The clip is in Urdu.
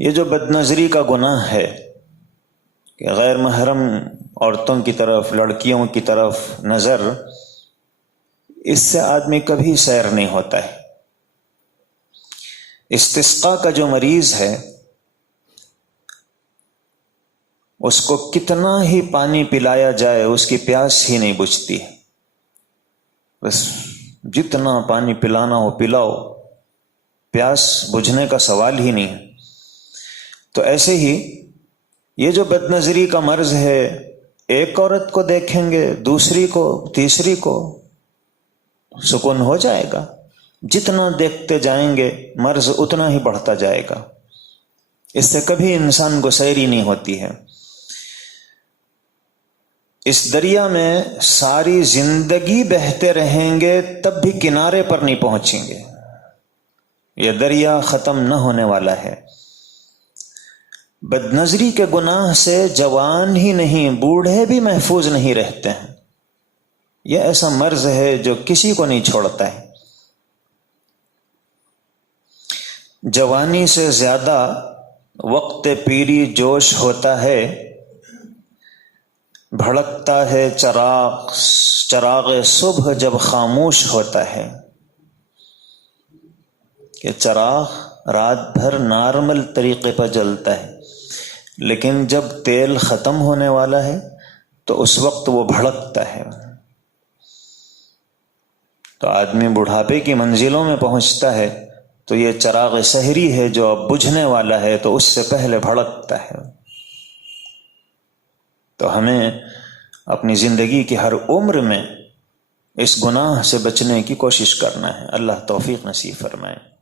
یہ جو بد نظری کا گناہ ہے کہ غیر محرم عورتوں کی طرف، لڑکیوں کی طرف نظر، اس سے آدمی کبھی سیر نہیں ہوتا ہے۔ استسقاء کا جو مریض ہے اس کو کتنا ہی پانی پلایا جائے اس کی پیاس ہی نہیں بجھتی، بس جتنا پانی پلانا ہو پلاؤ، پیاس بجھنے کا سوال ہی نہیں ہے۔ تو ایسے ہی یہ جو بد نظری کا مرض ہے، ایک عورت کو دیکھیں گے، دوسری کو، تیسری کو، سکون ہو جائے گا۔ جتنا دیکھتے جائیں گے مرض اتنا ہی بڑھتا جائے گا، اس سے کبھی انسان کو سیری نہیں ہوتی ہے۔ اس دریا میں ساری زندگی بہتے رہیں گے تب بھی کنارے پر نہیں پہنچیں گے، یہ دریا ختم نہ ہونے والا ہے۔ بد نظری کے گناہ سے جوان ہی نہیں، بوڑھے بھی محفوظ نہیں رہتے ہیں۔ یہ ایسا مرض ہے جو کسی کو نہیں چھوڑتا ہے۔ جوانی سے زیادہ وقت پیری جوش ہوتا ہے، بھڑکتا ہے چراغ صبح جب خاموش ہوتا ہے۔ کہ چراغ رات بھر نارمل طریقے پر جلتا ہے، لیکن جب تیل ختم ہونے والا ہے تو اس وقت وہ بھڑکتا ہے۔ تو آدمی بڑھاپے کی منزلوں میں پہنچتا ہے تو یہ چراغ سحری ہے جو اب بجھنے والا ہے، تو اس سے پہلے بھڑکتا ہے۔ تو ہمیں اپنی زندگی کی ہر عمر میں اس گناہ سے بچنے کی کوشش کرنا ہے۔ اللہ توفیق نصیب فرمائے۔